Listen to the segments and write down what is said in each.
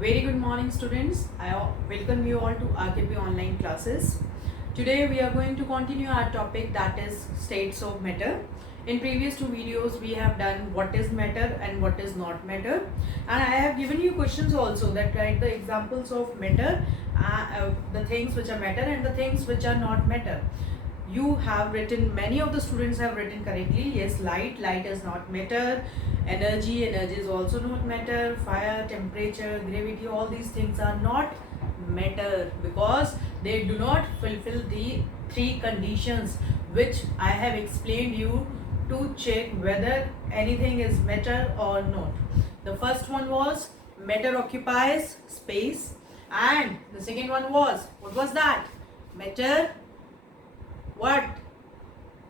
Very good morning, students. I welcome you all to RKP online classes. Today we are going to continue our topic, that is states of matter. In previous two videos we have done what is matter and what is not matter, and I have given you questions also that write the examples of matter, the things which are matter and the things which are not matter. You have written, many of the students have written correctly. Yes, light is not matter. Energy is also not matter. Fire, temperature, gravity, all these things are not matter because they do not fulfill the three conditions which I have explained you to check whether anything is matter or not. The first one was matter occupies space, and the second one was, what was that? Matter what?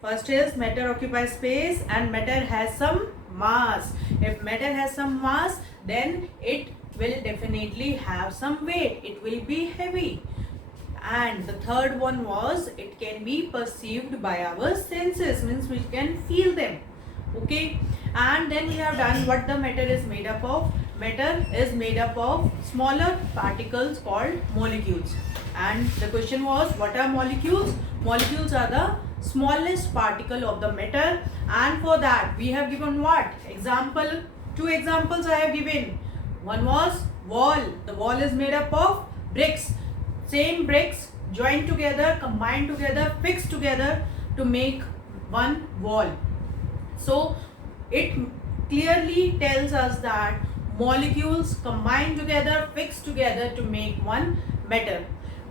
First is matter occupies space and matter has some mass. If matter has some mass, then it will definitely have some weight. It will be heavy. And the third one was, it can be perceived by our senses, means we can feel them. Okay, and then we have done what the matter is made up of. Matter is made up of smaller particles called molecules. And the question was, what are molecules? Molecules are the smallest particle of the matter, and for that we have given what? Example. Two examples I have given. One was wall. The wall is made up of bricks. Same bricks joined together, combined together, fixed together to make one wall. So it clearly tells us that molecules combine together, fix together to make one matter.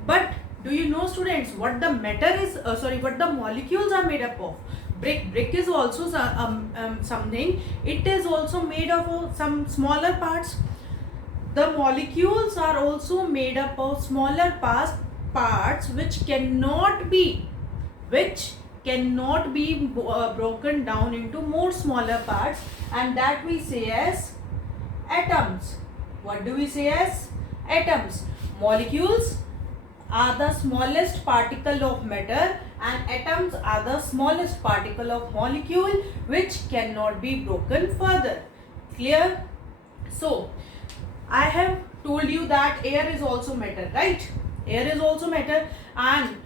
But do you know, students, what the matter is? What the molecules are made up of? Brick is also something. It is also made up of some smaller parts. The molecules are also made up of smaller parts which cannot be broken down into more smaller parts, and that we say as atoms. What do we say as? Atoms. Molecules are the smallest particle of matter and atoms are the smallest particle of molecule which cannot be broken further. Clear? So I have told you that air is also matter, right? Air is also matter. And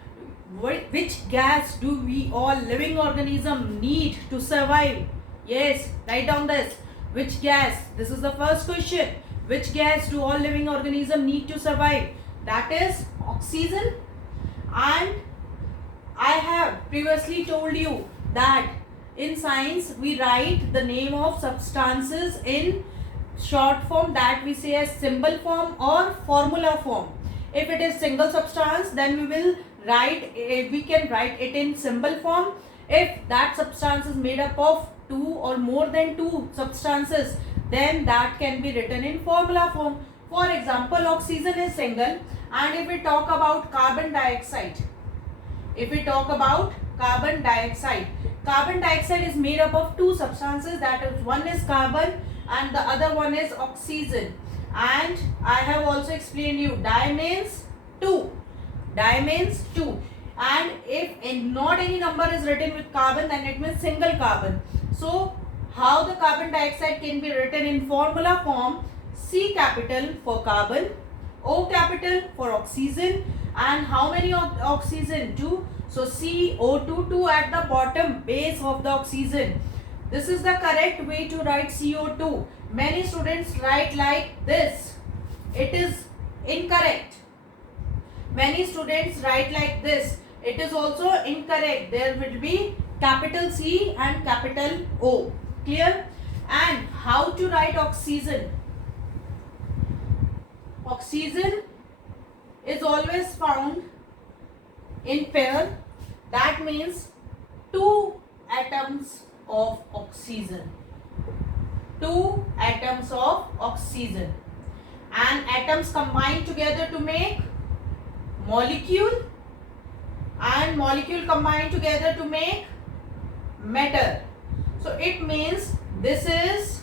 which gas do we all living organism need to survive? Yes, write down this. Which gas? This is the first question. Which gas do all living organism need to survive? That is oxygen. And I have previously told you that in science we write the name of substances in short form, that we say as symbol form or formula form. If it is single substance, then we can write it in symbol form. If that substance is made up of two or more than two substances, then that can be written in formula form. For example, oxygen is single, and if we talk about carbon dioxide is made up of two substances, that is, one is carbon and the other one is oxygen. And I have also explained you di means two, and if not any number is written with carbon, then it means single carbon. So how the carbon dioxide can be written in formula form? C capital for carbon, O capital for oxygen, and how many oxygen? 2. So CO2, 2 at the bottom base of the oxygen. This is the correct way to write CO2. Many students write like this. It is incorrect. Many students write like this. It is also incorrect. There will be capital C and capital O. Clear? And how to write oxygen? Oxygen is always found in pair. That means two atoms of oxygen. Two atoms of oxygen. And atoms combine together to make molecule. And molecule combine together to make matter. So it means this is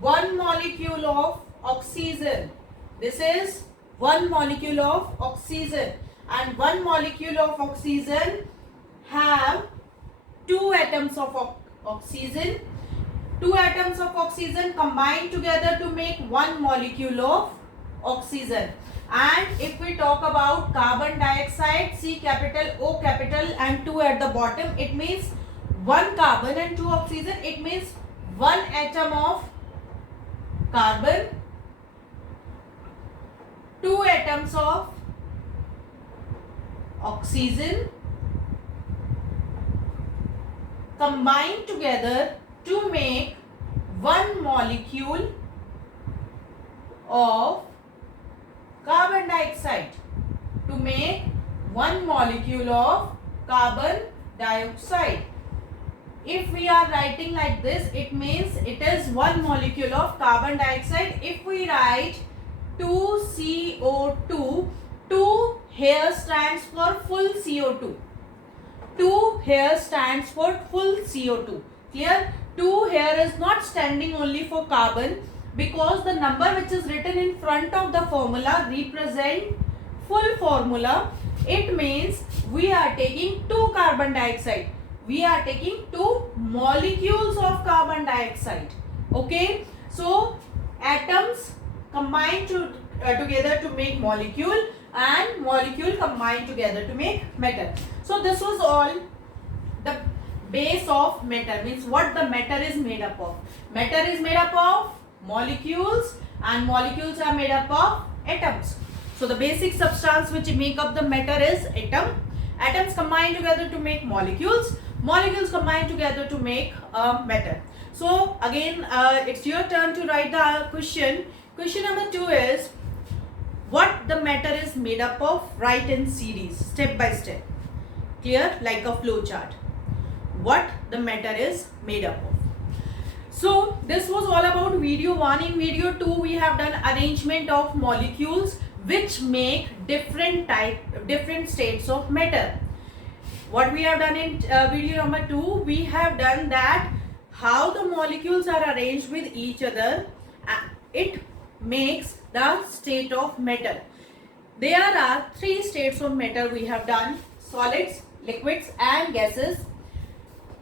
one molecule of oxygen. This is one molecule of oxygen, and one molecule of oxygen have two atoms of oxygen, Two atoms of oxygen combine together to make one molecule of oxygen. And if we talk about carbon dioxide, C capital, O capital and 2 at the bottom, it means one carbon and two oxygen. It means one atom of carbon, two atoms of oxygen combine together to make one molecule of carbon dioxide. To make one molecule of carbon dioxide. If we are writing like this, it means it is one molecule of carbon dioxide. If we write 2CO2, 2 here stands for full CO2. 2 here stands for full CO2. Clear? 2 here is not standing only for carbon, because the number which is written in front of the formula represent full formula. It means we are taking 2 carbon dioxide. We are taking 2 molecules of carbon dioxide. Okay. So atoms combine together to make molecule, and molecule combine together to make metal. So this was all the base of matter, means what the matter is made up of. Matter is made up of molecules, and molecules are made up of atoms. So the basic substance which make up the matter is atom. Atoms combine together to make molecules. Molecules combine together to make matter. So again, it's your turn to write the question. Question number 2 is, what the matter is made up of? Write in series, step by step. Clear? Like a flow chart. What the matter is made up of. So this was all about video 1. In video 2, we have done arrangement of molecules which make different states of matter. What we have done in video number 2, we have done that how the molecules are arranged with each other. It makes the state of matter. There are 3 states of matter we have done: solids, liquids and gases.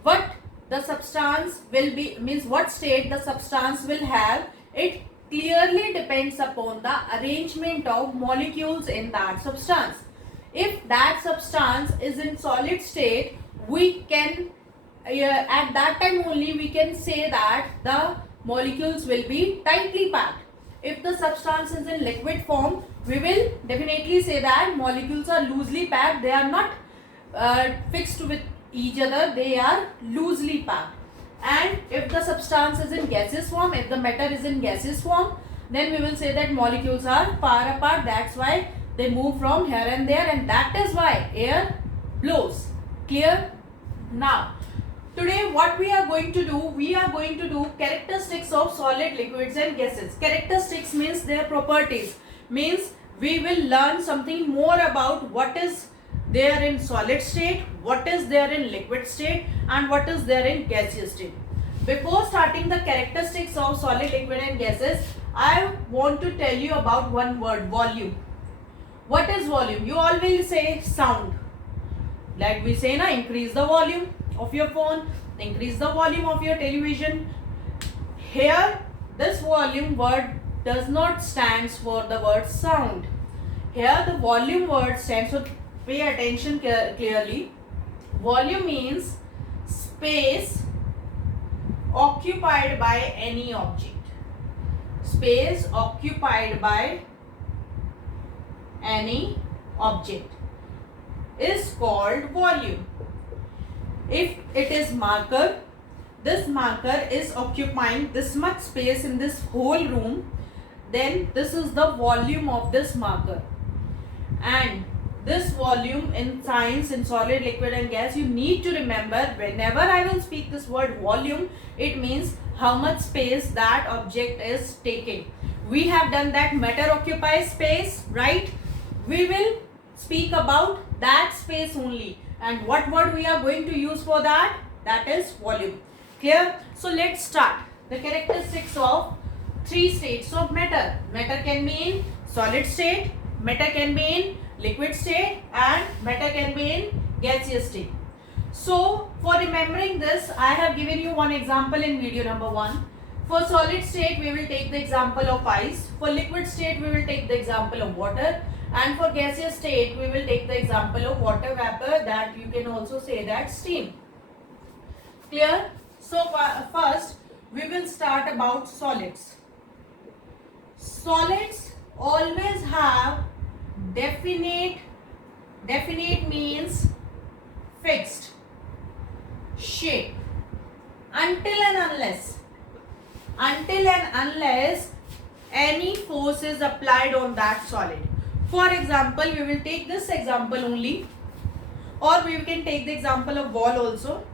What the substance will be, means what state the substance will have, it clearly depends upon the arrangement of molecules in that substance. If that substance is in solid state, we can at that time only we can say that the molecules will be tightly packed. If the substance is in liquid form, we will definitely say that molecules are loosely packed. They are not fixed with each other, they are loosely packed. And if the substance is in gaseous form, if the matter is in gaseous form, then we will say that molecules are far apart. That's why they move from here and there, and that is why air blows. Clear? Now, today what we are going to do, we are going to do characteristics of solid, liquids and gases. Characteristics means their properties. Means we will learn something more about what is there in solid state, what is there in liquid state and what is there in gaseous state. Before starting the characteristics of solid, liquid and gases, I want to tell you about one word: volume. What is volume? You all will say sound. Like we say na, increase the volume of your phone, increase the volume of your television. Here this volume word does not stands for the word sound. Here the volume word stands for, pay attention clearly. Volume means space occupied by any object. Space occupied by any object is called volume. If it is marker, this marker is occupying this much space in this whole room, then this is the volume of this marker. And this volume in science, in solid, liquid and gas, you need to remember whenever I will speak this word volume, it means how much space that object is taking. We have done that matter occupies space, right? We will speak about that space only. And what word we are going to use for that? That is volume. Clear? So let's start. The characteristics of 3 states of matter. Matter can be in solid state, matter can be in liquid state and matter can be in gaseous state. So for remembering this, I have given you one example in video number 1. For solid state, we will take the example of ice. For liquid state, we will take the example of water. And for gaseous state, we will take the example of water vapor, that you can also say that steam. Clear? So first, we will start about solids. Solids always have definite means fixed shape until and unless any force is applied on that solid. For example, we will take this example only, or we can take the example of wall also.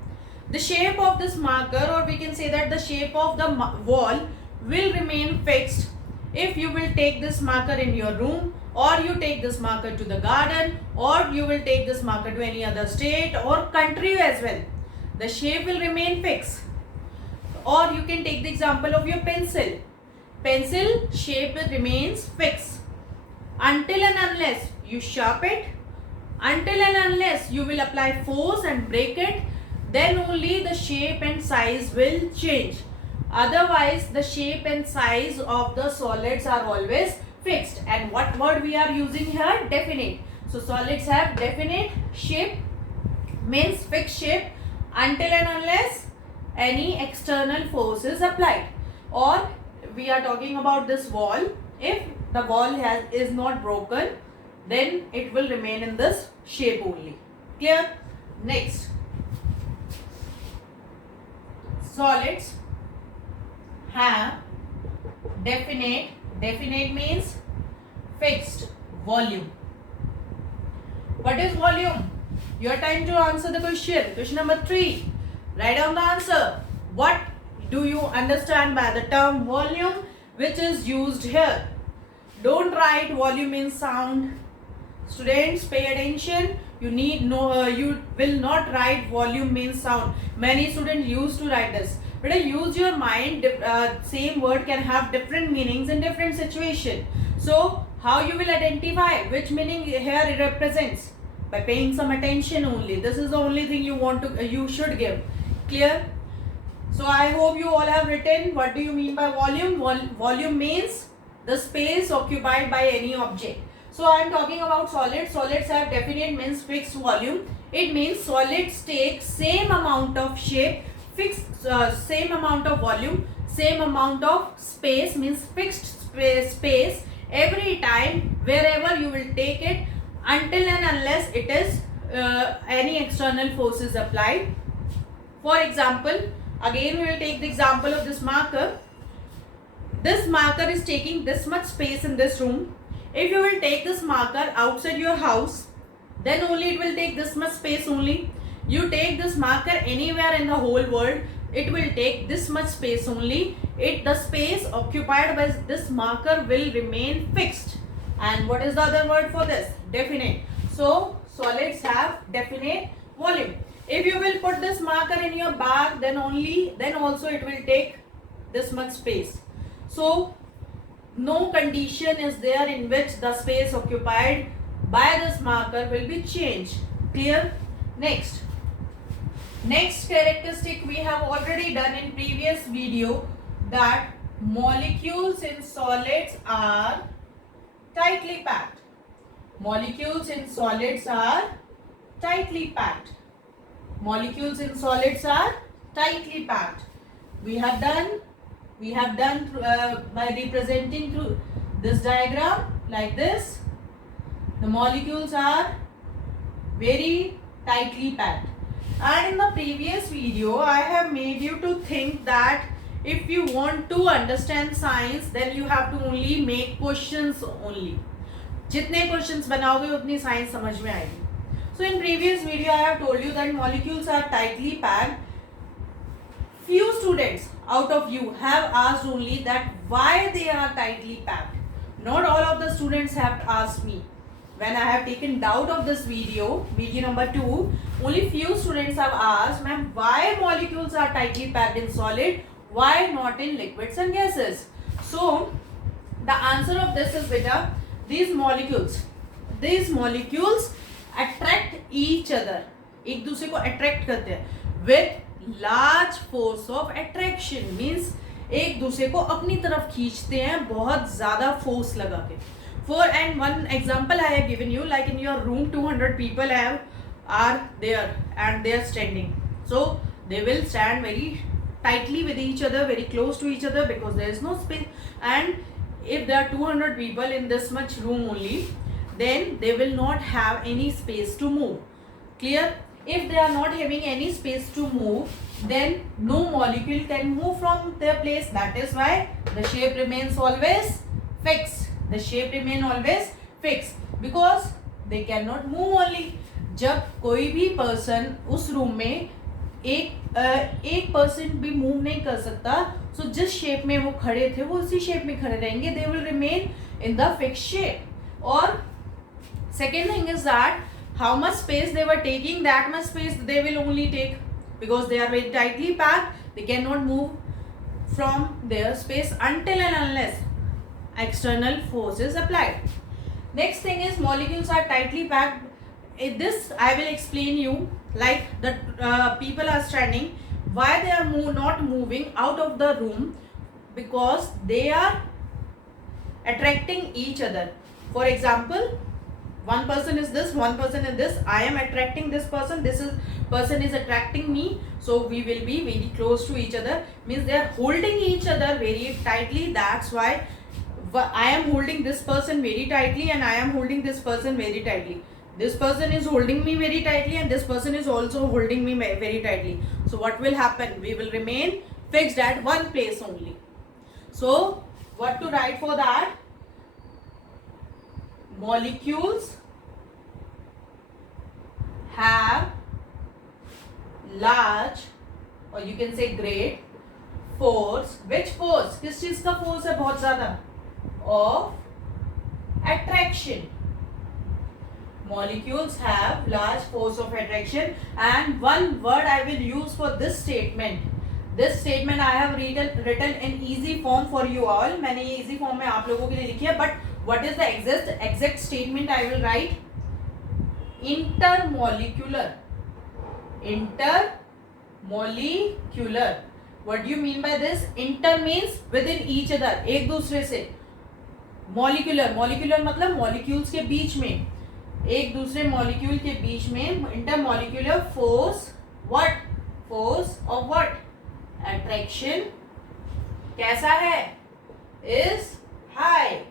The shape of this marker, or we can say that the shape of the wall will remain fixed if you will take this marker in your room, or you take this marker to the garden, or you will take this marker to any other state or country as well. The shape will remain fixed. Or you can take the example of your pencil. Pencil shape remains fixed until and unless you sharpen it, until and unless you will apply force and break it, then only the shape and size will change. Otherwise, the shape and size of the solids are always fixed. And what word we are using here? Definite. So solids have definite shape, means fixed shape until and unless any external force is applied. Or we are talking about this wall. If the wall is not broken, then it will remain in this shape only. Clear? Next, solids have definite means fixed volume. What is volume? Your time to answer the question. Question number 3. Write down the answer. What do you understand by the term volume which is used here? Don't write volume in sound. Students, pay attention. You will not write volume means sound. Many students used to write this. But use your mind. Same word can have different meanings in different situation. So how you will identify which meaning here it represents? By paying some attention only. This is the only thing you should give. Clear? So I hope you all have written what do you mean by volume. Volume means the space occupied by any object. So I am talking about solids. Solids have definite means fixed volume. It means solids take same amount of shape, fixed same amount of volume, same amount of space, means fixed space every time wherever you will take it, until and unless it is any external force is applied. For example, again we will take the example of this marker. This marker is taking this much space in this room. If you will take this marker outside your house, then only it will take this much space only. You take this marker anywhere in the whole world, it will take this much space only. The space occupied by this marker will remain fixed. And what is the other word for this? Definite. So solids have definite volume. If you will put this marker in your bag, then also it will take this much space. So no condition is there in which the space occupied by this marker will be changed. Clear? Next characteristic we have already done in previous video, that molecules in solids are tightly packed. Molecules in solids are tightly packed. Molecules in solids are tightly packed. We have done by representing through this diagram like this. The molecules are very tightly packed. And in the previous video, I have made you to think that if you want to understand science, then you have to only make questions only. जितने questions बनाओगे उतनी science समझ में आएगी. So in previous video, I have told you that molecules are tightly packed. Few students out of you have asked only that why they are tightly packed. Not all of the students have asked me. When I have taken doubt of this video number 2, only few students have asked, ma'am, why molecules are tightly packed in solid, why not in liquids and gases? So the answer of this is, beta, these molecules attract each other. एक दूसरे को attract करते हैं with large force of attraction, means एक दूसरे को अपनी तरफ खींचते हैं बहुत ज्यादा फोर्स लगा के. For and one example I have given you, like in your room 200 people are there and they are standing, so they will stand very tightly with each other, very close to each other, because there is no space. And if there are 200 people in this much room only, then they will not have any space to move. Clear? If they are not having any space to move, then no molecule can move from their place. That is why the shape remains always fixed. The shape remain always fixed because they cannot move only. जब कोई भी person उस room में एक percent भी move नहीं कर सकता, सो जिस शेप में वो खड़े थे वो उसी शेप में खड़े रहेंगे. They will remain in the fix shape. और second thing is that how much space they were taking, that much space they will only take because they are very tightly packed. They cannot move from their space until and unless external force is applied. Next thing is molecules are tightly packed. This I will explain you, like the people are standing. Why they are not moving out of the room? Because they are attracting each other. For example, one person is this, one person is this. I am attracting this person, person is attracting me, so we will be very close to each other. Means they are holding each other very tightly. That's why I am holding this person very tightly and I am holding this person very tightly. This person is holding me very tightly and this person is also holding me very tightly. So what will happen? We will remain fixed at one place only. So what to write for that? Molecules have large, or you can say great force. Which force? किस चीज का force है बहुत ज्यादा? Of attraction. Molecules have large force of attraction. And one word I will use for this statement. This statement I have written in easy form for you all. मैंने ये easy form में आप लोगों के लिए लिखी है. But what is the exact statement I will write? Intermolecular. Intermolecular. What do you mean by this? Inter means within each other. एक दूसरे से. Molecular. Molecular मतलब molecules के बीच में. एक दूसरे molecule के बीच में. Intermolecular force. What? Force of what? Attraction. कैसा है? Is high.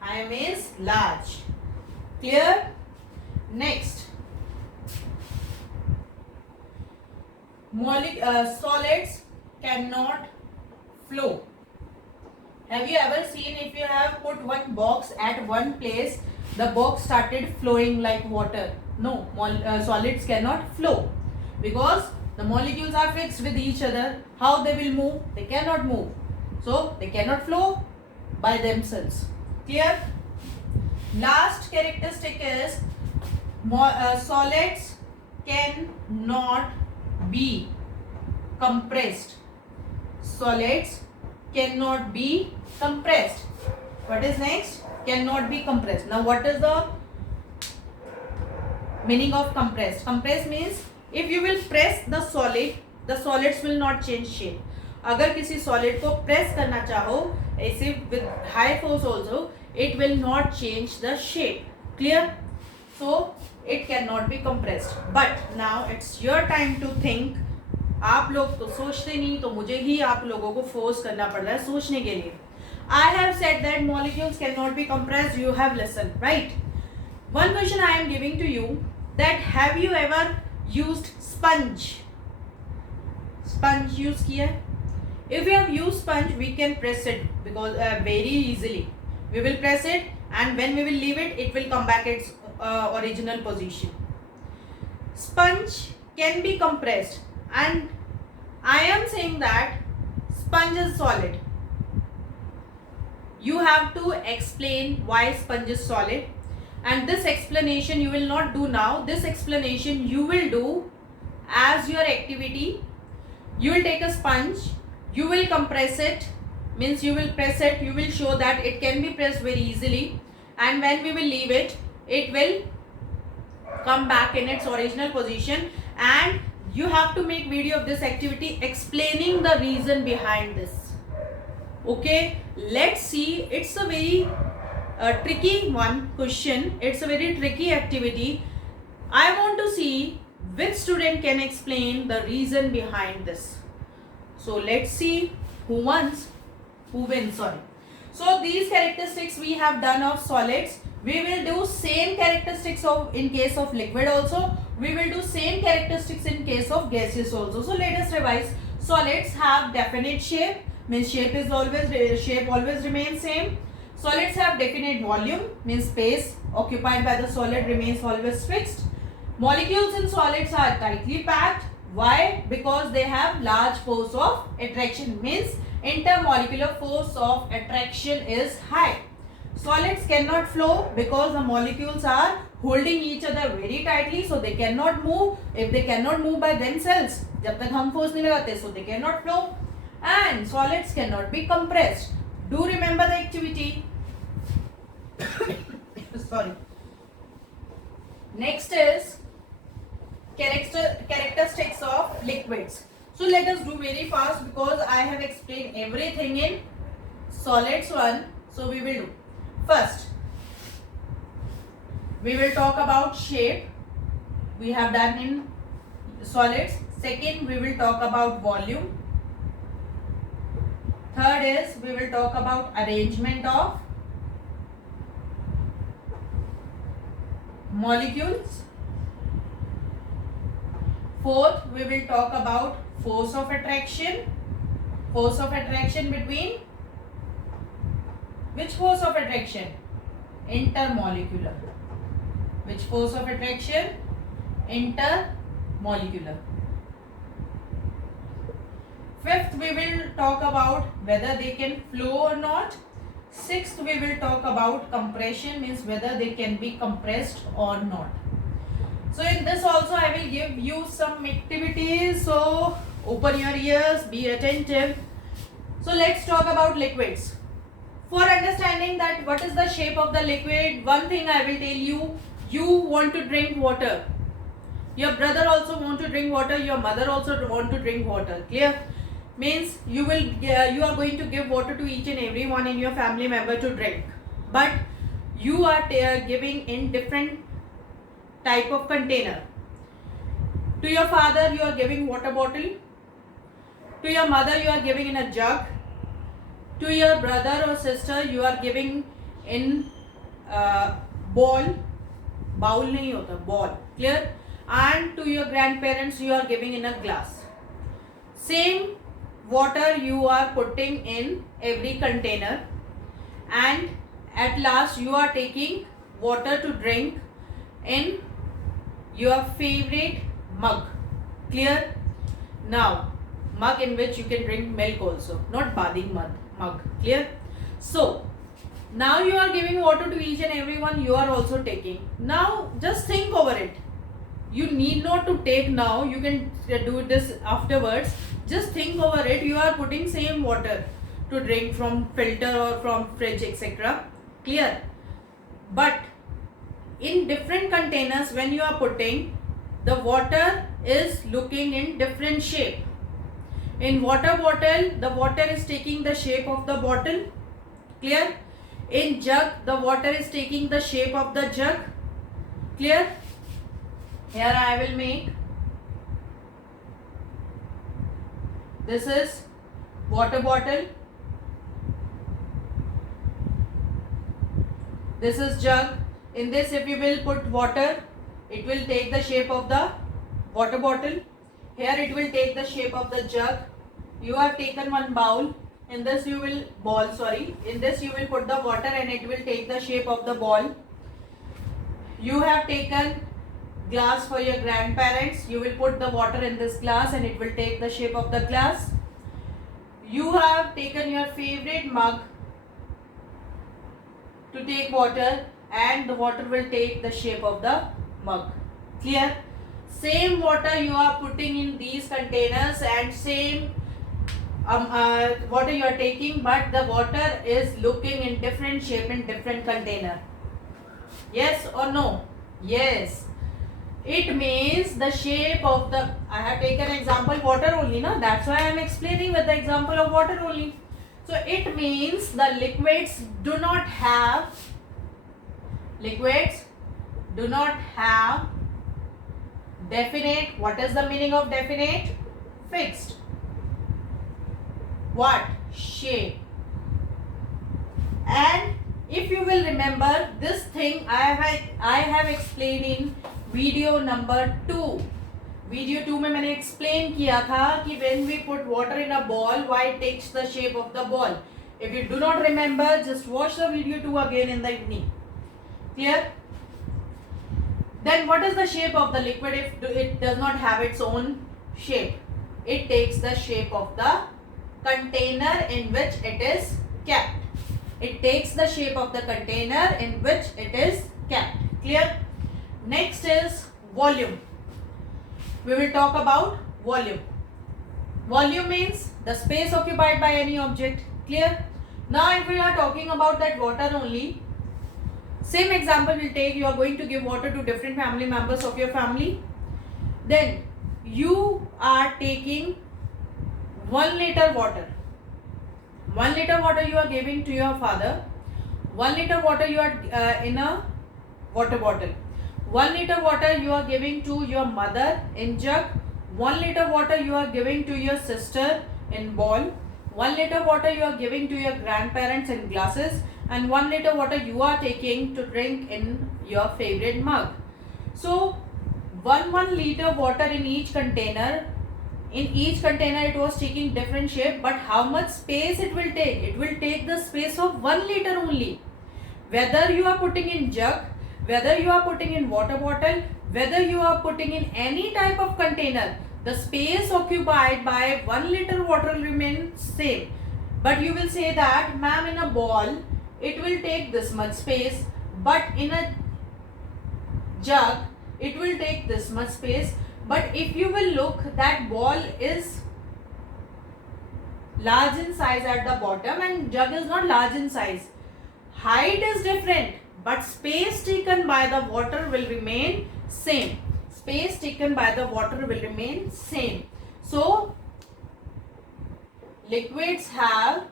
High means large. Clear? Next. Solids cannot flow. Have you ever seen, if you have put one box at one place, the box started flowing like water? No, solids cannot flow because the molecules are fixed with each other. How they will move? They cannot move. So they cannot flow by themselves. Clear? Last characteristic is solids cannot be compressed. Solids cannot be compressed. What is next? Cannot be compressed. Now what is the meaning of compressed? Compressed means if you will press the solids will not change shape. अगर किसी solid को press करना चाहो ऐसे with high force also, it will not change the shape. Clear? So it cannot be compressed. But now it's your time to think. आप लोग तो सोचते नहीं, तो मुझे ही आप लोगों को फोर्स करना पड़ रहा है सोचने के लिए. I have said that molecules cannot be compressed. You have listened, right? One question I am giving to you, that have you ever used sponge? Sponge use किया? If you have used sponge, we can press it because very easily. We will press it, and when we will leave it, it will come back its original position. Sponge can be compressed, and I am saying that sponge is solid. You have to explain why sponge is solid, and this explanation you will not do now. This explanation you will do as your activity. You will take a sponge, you will compress it, means you will press it, you will show that it can be pressed very easily, and when we will leave it, it will come back in its original position, and you have to make video of this activity explaining the reason behind this. Okay, let's see. It's a very tricky one question. It's a very tricky activity. I want to see which student can explain the reason behind this. So let's see who wins. Sorry. So these characteristics we have done of solids. We will do same characteristics of in case of liquid also. We will do same characteristics in case of gaseous also. So let us revise. Solids have definite shape, means shape always remains same. Solids have definite volume, means space occupied by the solid remains always fixed. Molecules in solids are tightly packed. Why? Because they have large force of attraction, means intermolecular force of attraction is high. Solids cannot flow because the molecules are holding each other very tightly, so they cannot move. If they cannot move by themselves, जब तक हम force नहीं लगाते, so they cannot flow. And solids cannot be compressed. Do remember the activity. Sorry. Next is characteristics of liquids. So let us do very fast because I have explained everything in solids one. So we will do. First, we will talk about shape. We have done in solids. Second, we will talk about volume. Third is we will talk about arrangement of molecules. Fourth, we will talk about force of attraction. Force of attraction between which force of attraction? Intermolecular. Which force of attraction? Intermolecular. Fifth, we will talk about whether they can flow or not. Sixth, we will talk about compression, means whether they can be compressed or not. So in this also I will give you some activities. So open your ears, be attentive. So let's talk about liquids. For understanding that what is the shape of the liquid, one thing I will tell you, you want to drink water. Your brother also want to drink water, your mother also want to drink water. Clear? Means you are going to give water to each and every one in your family member to drink. But you are giving in different type of container. To your father you are giving water bottle. To your mother you are giving in a jug. To your brother or sister you are giving in bowl. Bowl nahi hota, ball. Clear? And to your grandparents you are giving in a glass. Same water you are putting in every container, and at last you are taking water to drink in your favorite mug. Clear? Now mug in which you can drink milk also, not bathing mug. Clear? So now you are giving water to each and everyone, you are also taking. Now just think over it. You need not to take now, you can do this afterwards. Just think over it. You are putting same water to drink from filter or from fridge, etc. Clear? But in different containers when you are putting, the water is looking in different shape. In water bottle, the water is taking the shape of the bottle. Clear? In jug, the water is taking the shape of the jug. Clear? Here I will make. This is water bottle. This is jug. In this if you will put water, it will take the shape of the water bottle. Here it will take the shape of the jug. You have taken one bowl. In this you will In this you will put the water and it will take the shape of the ball. You have taken glass for your grandparents. You will put the water in this glass and it will take the shape of the glass. You have taken your favorite mug to take water and the water will take the shape of the mug. Clear? Same water you are putting in these containers and same water you are taking, but the water is looking in different shape in different container. Yes or no? Yes. It means the shape of the, I have taken example water only, na, that's why I am explaining with the example of water only. So it means the liquids do not have definite. What is the meaning of definite? Fixed. What? Shape. And if you will remember, this thing I have explained in video number 2. Video 2 में मैंने explain किया था कि when we put water in a ball, why it takes the shape of the ball. If you do not remember, just watch the video 2 again in the evening. Clear? Then what is the shape of the liquid if it does not have its own shape? It takes the shape of the container in which it is kept. It takes the shape of the container in which it is kept. Clear? Next is volume. We will talk about volume. Volume means the space occupied by any object. Clear? Now if we are talking about that water only, same example we'll take. You are going to give water to different family members of your family. Then you are taking 1 liter water. 1 liter water you are giving to your father. 1 liter water you are in a water bottle. 1 liter water you are giving to your mother in jug. 1 liter water you are giving to your sister in bowl. 1 liter water you are giving to your grandparents in glasses. And 1 liter water you are taking to drink in your favorite mug. So 1 liter water in each container. In each container it was taking different shape, but how much space it will take? It will take the space of 1 liter only. Whether you are putting in jug, whether you are putting in water bottle, whether you are putting in any type of container, the space occupied by 1 liter water remains same. But you will say that, ma'am, in a ball it will take this much space, but in a jug it will take this much space. But if you will look, that ball is large in size at the bottom and jug is not large in size. Height is different, but space taken by the water will remain same. Space taken by the water will remain same. So liquids have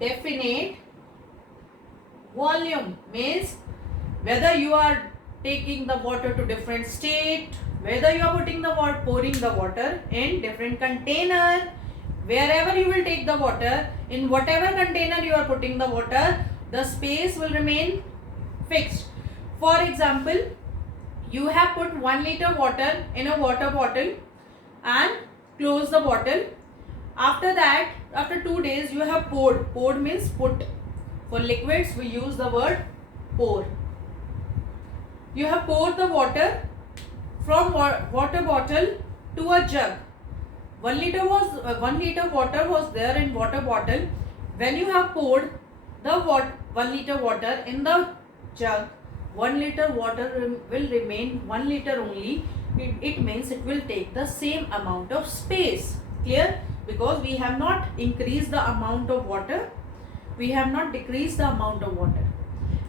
definite volume, means whether you are taking the water to different state, whether you are putting the water, pouring the water in different container, wherever you will take the water, in whatever container you are putting the water, the space will remain fixed. For example, you have put 1 liter water in a water bottle and close the bottle. After that, after 2 days, you have poured. Poured means put. For liquids, we use the word pour. You have poured the water from water bottle to a jug. 1 liter water was there in water bottle. When you have poured the 1 liter water in the jug, 1 liter water will remain 1 liter only. It means it will take the same amount of space. Clear? Because we have not increased the amount of water, we have not decreased the amount of water.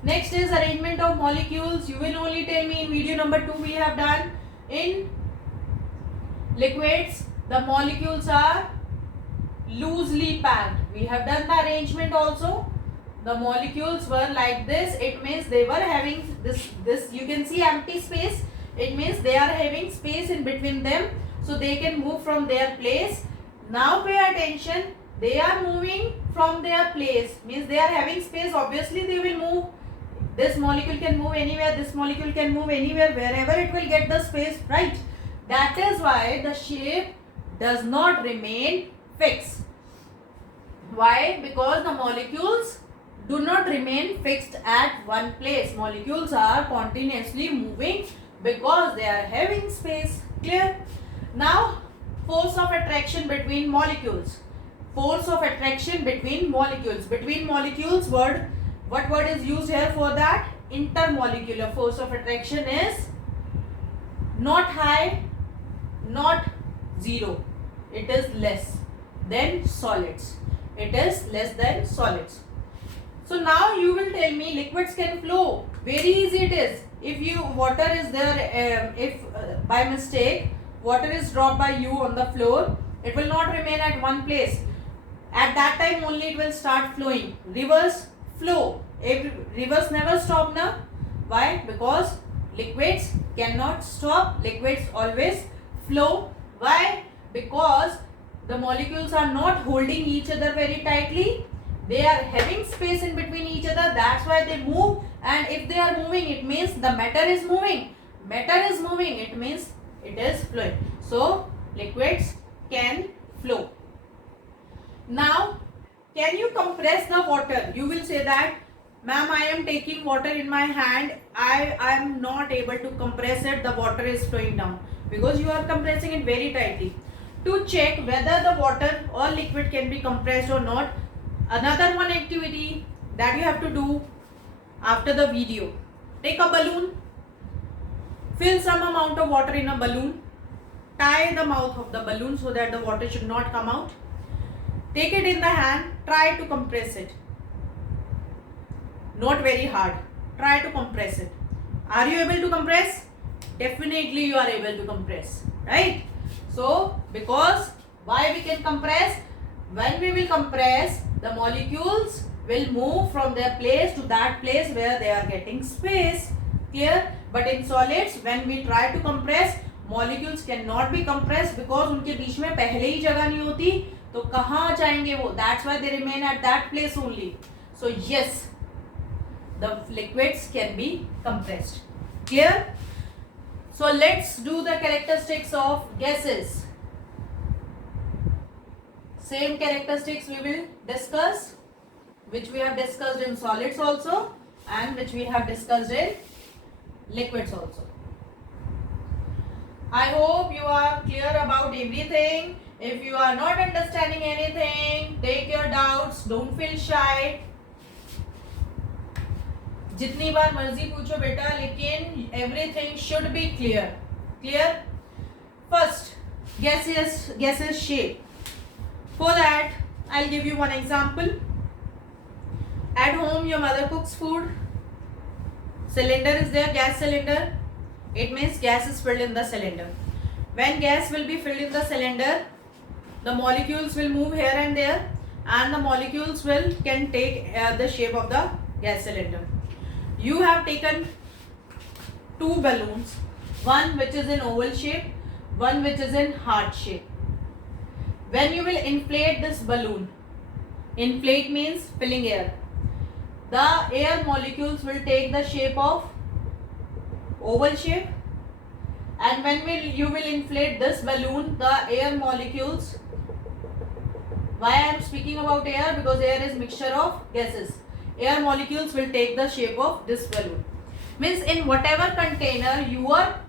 Next is arrangement of molecules. You will only tell me in video number 2 we have done. In liquids, the molecules are loosely packed. We have done the arrangement also. The molecules were like this. It means they were having this you can see empty space. It means they are having space in between them, so they can move from their place. Now pay attention. They are moving from their place, means they are having space. Obviously they will move. This molecule can move anywhere, this molecule can move anywhere, wherever it will get the space, right? That is why the shape does not remain fixed. Why? Because the molecules do not remain fixed at one place. Molecules are continuously moving because they are having space. Clear? Now, force of attraction between molecules. Force of attraction between molecules. Between molecules word, what word is used here for that? Intermolecular force of attraction is not high, not zero. It is less than solids. It is less than solids. So now you will tell me liquids can flow. Very easy it is. if you water is there, if by mistake water is dropped by you on the floor, it will not remain at one place. At that time only it will start flowing. Rivers flow. Rivers never stop now. Why? Because liquids cannot stop. Liquids always flow. Why? Because the molecules are not holding each other very tightly. They are having space in between each other. That's why they move. And if they are moving, it means the matter is moving. Matter is moving. It means it is flowing. So liquids can flow. Now, can you compress the water? You will say that, ma'am, I am taking water in my hand. I am not able to compress it. The water is flowing down because you are compressing it very tightly. To check whether the water or liquid can be compressed or not, another one activity that you have to do after the video. Take a balloon, fill some amount of water in a balloon, tie the mouth of the balloon so that the water should not come out. Take it in the hand, try to compress it. Not very hard. Try to compress it. Are you able to compress? Definitely you are able to compress, right? So, because why we can compress? When we will compress, the molecules will move from their place to that place where they are getting space. Clear? But in solids, when we try to compress, molecules cannot be compressed because उनके बीच में पहले ही जगह नहीं होती, तो कहाँ जाएंगे वो? That's why they remain at that place only. So yes, the liquids can be compressed. Clear? So let's do the characteristics of gases. Same characteristics we will discuss, which we have discussed in solids also and which we have discussed in liquids also. I hope you are clear about everything. If you are not understanding anything, take your doubts, don't feel shy. जितनी बार मर्जी पूछो बेटा, लेकिन everything should be clear. Clear? First, gaseous shape. For that, I'll give you one example. At home, your mother cooks food. Cylinder is there, gas cylinder. It means gas is filled in the cylinder. When gas will be filled in the cylinder, the molecules will move here and there, and the molecules can take the shape of the gas cylinder. You have taken two balloons, one which is in oval shape, one which is in heart shape. When you will inflate this balloon, inflate means filling air. The air molecules will take the shape of oval shape, and when you will inflate this balloon, the air molecules, why I am speaking about air? Because air is mixture of gases. Air molecules will take the shape of this balloon. Means in whatever container you are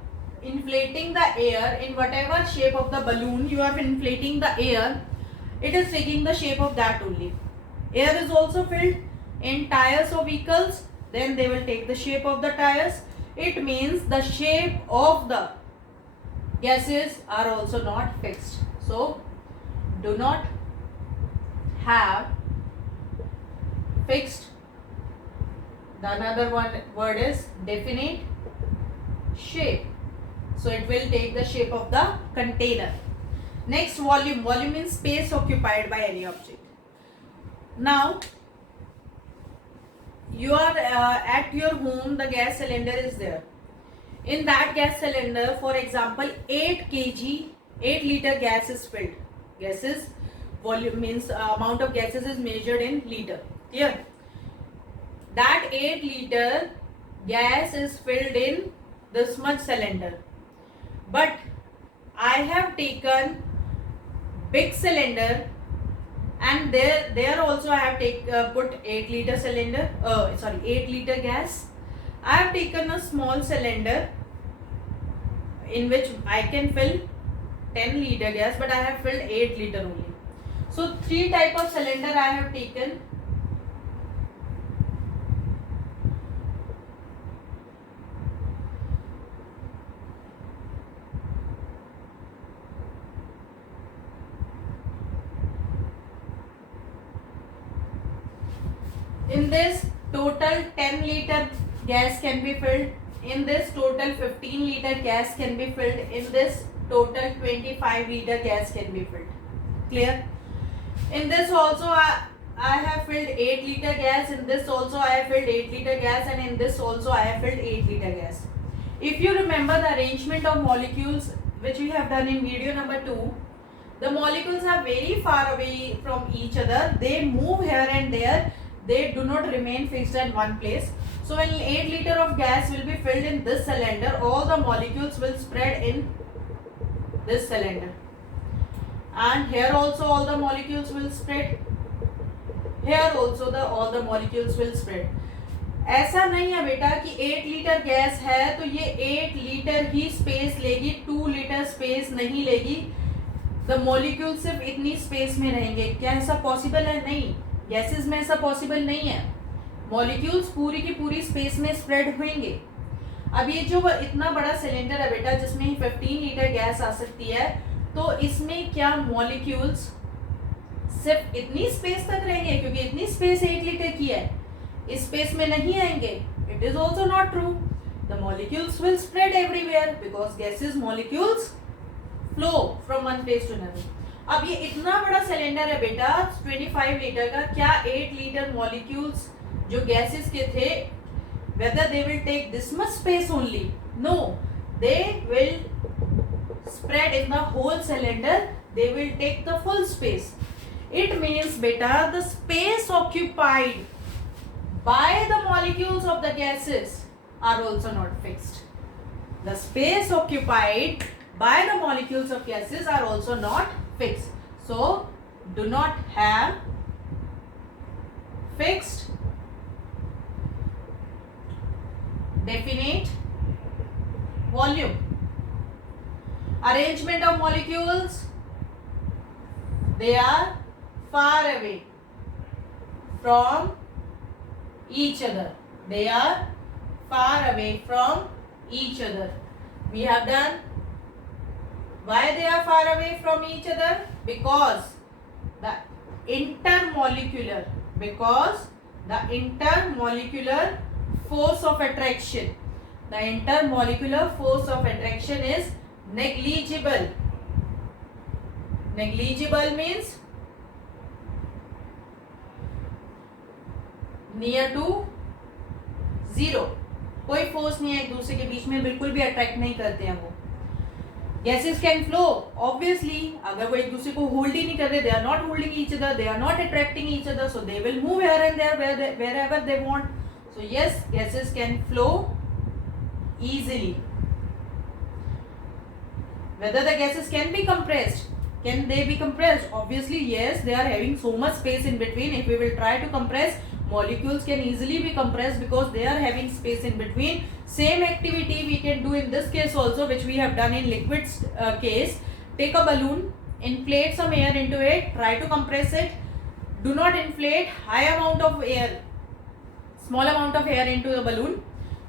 inflating the air, in whatever shape of the balloon you are inflating the air, it is taking the shape of that only. Air is also filled in tires of vehicles, then they will take the shape of the tires. It means the shape of the gases are also not fixed. So do not have fixed. The another one word is definite shape. So it will take the shape of the container. Next, volume. Volume means space occupied by any object. Now, you are at your home, the gas cylinder is there. In that gas cylinder, for example, 8 kg, 8 liter gas is filled. Gases, volume means amount of gases is measured in liter. Clear? That 8 liter gas is filled in this much cylinder. But I have taken big cylinder, and there also I have put 8 liter cylinder, 8 liter gas. I have taken a small cylinder in which I can fill 10 liter gas, but I have filled 8 liter only. So 3 type of cylinder I have taken. In this, total 10 liter gas can be filled. in this total 15 liter gas can be filled, in this total 25 liter gas can be filled. Clear? In this also I have filled 8 liter gas, in this also I have filled 8 liter gas, and in this also I have filled 8 liter gas. If you remember the arrangement of molecules which we have done in video number 2, the molecules are very far away from each other, they move here and there, they do not remain fixed at one place. So when 8 liter of gas will be filled in this cylinder, all the molecules will spread in this cylinder, and here also all the molecules will spread, here also all the molecules will spread. ऐसा नहीं है बेटा कि 8 litre gas है तो ये 8 litre ही space लेगी, 2 litre space नहीं लेगी, द मॉलिक्यूल सिर्फ इतनी स्पेस में रहेंगे. क्या ऐसा पॉसिबल है? नहीं, गैसेस में ऐसा पॉसिबल नहीं है. मॉलिक्यूल्स पूरी की पूरी स्पेस में स्प्रेड होंगे. अब ये जो इतना बड़ा सिलेंडर है बेटा जिसमें 15 लीटर गैस आ सकती है, तो इसमें क्या मॉलिक्यूल्स सिर्फ इतनी स्पेस तक रहेंगे? क्योंकि इतनी स्पेस 8 लीटर की है, इस स्पेस में नहीं आएंगे. It is also not true. The molecules will spread everywhere because gases molecules flow from one place to another. अब ये इतना बड़ा सिलेंडर है बेटा 25 लीटर का, क्या 8 लीटर मॉलिक्यूल्स जो गैसेस के थे, whether they will take this much space only? No, they will spread in the whole cylinder, they will take the full space. It means beta the space occupied by the molecules of the gases are also not fixed. The space occupied by the molecules of gases are also not fixed. So do not have fixed definite volume. Arrangement of molecules, they are far away from each other. They are far away from each other. We have done. Why they are far away from each other? Because the intermolecular force of attraction. The intermolecular force of attraction is negligible. Negligible means near to zero. कोई force नहीं है एक दूसरे के बीच में, बिल्कुल भी attract नहीं करते हैं वो. गैसेस कैन फ्लो ऑब्वियसली, अगर वो एक दूसरे को होल्ड ही नहीं कर रहे, they are not holding each other, they are not attracting each other, so they will move here and there wherever they want. So yes, gases can flow easily. Whether the gases can be compressed, can they be compressed? Obviously yes, they are having so much space in between. If we will try to compress, molecules can easily be compressed because they are having space in between. Same activity we can do in this case also, which we have done in liquids case. Take a balloon, inflate some air into it, try to compress it. Do not inflate high amount of air, small amount of air into the balloon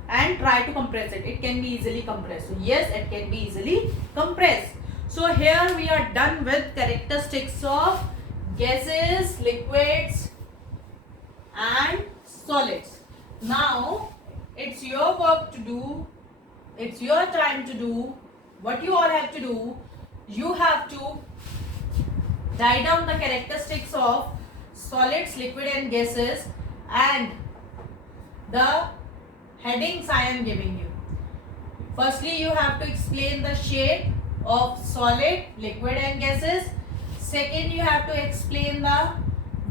and try to compress it. It can be easily compressed. So yes, it can be easily compressed. So here we are done with characteristics of gases, liquids and solids. Now it's your work to do, it's your time to do. What you all have to do, you have to write down the characteristics of solids, liquid and gases and the headings I am giving you. Firstly, you have to explain the shape of solid, liquid and gases. Second, you have to explain the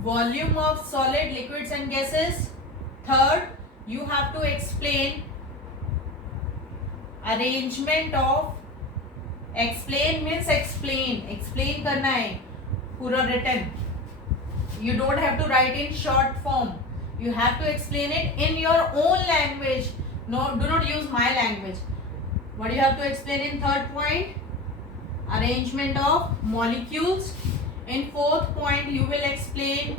volume of solid, liquids and gases. Third, you have to explain arrangement of, explain means explain करना है पूरा written. You don't have to write in short form. You have to explain it in your own language. No, do not use my language. What you have to explain in third point? Arrangement of molecules. In fourth point, you will explain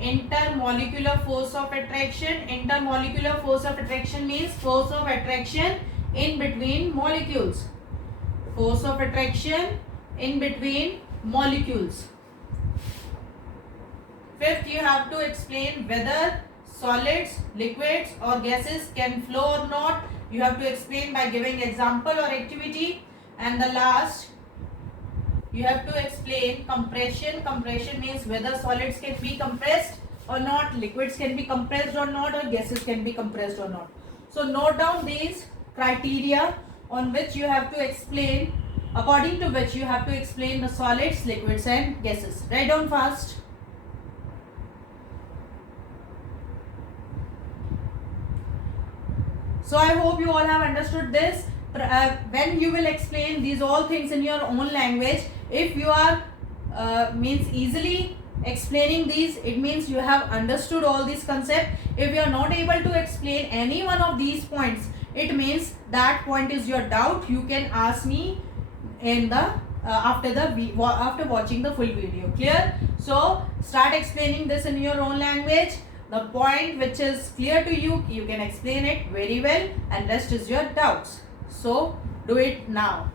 intermolecular force of attraction. Intermolecular force of attraction means force of attraction in between molecules. Force of attraction in between molecules. Fifth, you have to explain whether solids, liquids or gases can flow or not. you have to explain by giving example or activity. And the last, you have to explain compression. Compression means whether solids can be compressed or not, liquids can be compressed or not, or gases can be compressed or not. So note down these criteria on which you have to explain, according to which you have to explain the solids, liquids and gases. Write down fast. So I hope you all have understood this. When you will explain these all things in your own language, if you are means easily explaining these, it means you have understood all these concepts. If you are not able to explain any one of these points, it means that point is your doubt. You can ask me in the after watching the full video. Clear? So start explaining this in your own language. The point which is clear to you, you can explain it very well, and rest is your doubts. So do it now.